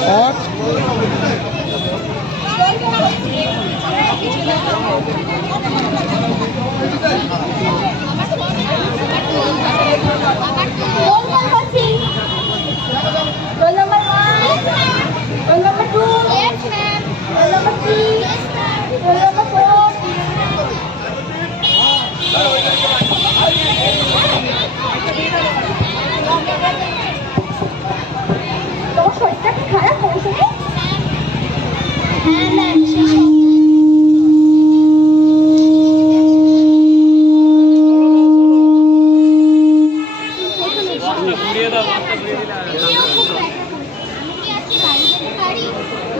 Shot roll number 1, roll number 2, yes ma'am, roll number 3, yes ma'am, roll number 4. তোমার শরীরটা কি খারাপ হয়েছে? হ্যাঁ ম্যাম,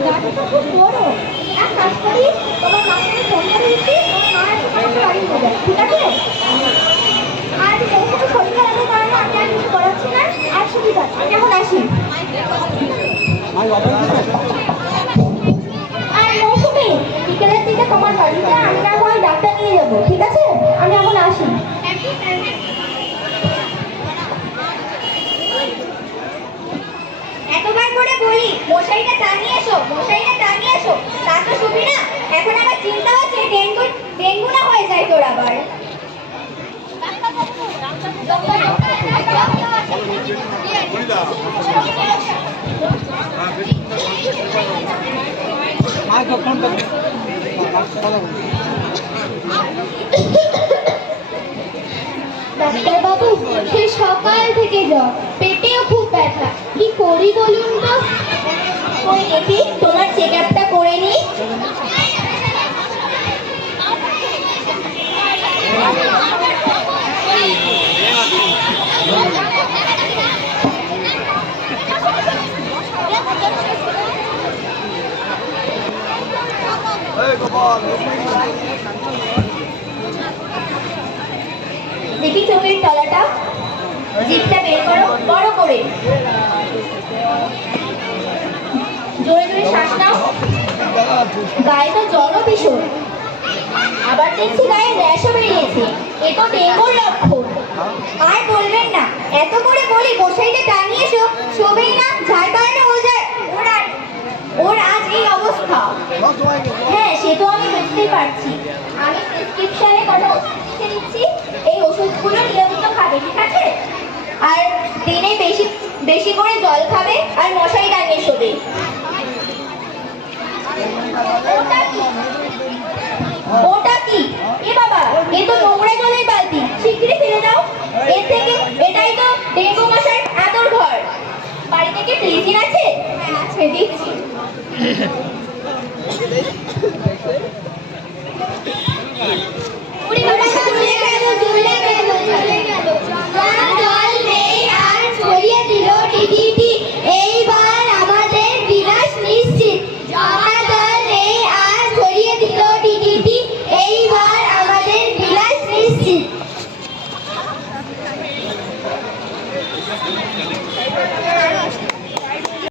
গাড়িটা খুব বড়। এক কাজ করি, তোমার মাকে ফোন করে দিচ্ছি, তোমার মা এসে তোমাকে বাড়ি নিয়ে যাবে, ঠিক আছে? আর যেহেতু শরীর খারাপের কারণে আমি আর কিছু করাচ্ছি না, আর ঠিক আছে, আমি এখন আসি। আর মৌসুমি, বিকেলের দিকে তোমার বাড়িতে আমি না হয় ডাক্তার নিয়ে যাবো, ঠিক আছে? আমি এখন আসি। এতবার করে বলি মশারিটা টানিয়ে এসো, মশারিটা টানিয়ে এসো, তা তো শুবি না। এখন আবার চিন্তা হচ্ছে ডেঙ্গু না হয়ে যায় তোর আবার। ডাক্তারবাবু, সে সকাল থেকে জ্বর, পেটেও খুব ব্যথা, কি করি বলুন তো? ওই দেখি তোমার চেক আপটা করে নি। দেখি চোখের তলাটা, জিভটা বের করো বড় করে, জোরে জোরে শ্বাস নাও। গায়ে তো জ্বরও ভীষণ, আবার দেখছি গায়ে র্যাশও বেরিয়েছে, এ তো ডেঙ্গুর লক্ষণ। আর বলবেন না, এত করে বলি মশারিটা টানিয়ে এসো, শোবেই না, যার কারণে ওর আজ এই অবস্থা। হ্যাঁ, সে তো আমি বুঝতেই পারছি। আমি প্রেসক্রিপশনে কথা লিখে দিচ্ছি, এই ওষুধগুলো নিয়মিত খাবে, ঠিক আছে? আর দিনে বেশি বেশি করে জল খাবে, আর মশারি টানিয়ে শোবে। ওটা কি? এ বাবা, এ তো নোংরা জলের বালতি, শিগগিরই ফেলে দাও। এর থেকে এটাই তো ডেঙ্গু মশার আদর ঘর। বাড়ি থেকে ক্লিনিং আছে? হ্যাঁ আছে, দিচ্ছি।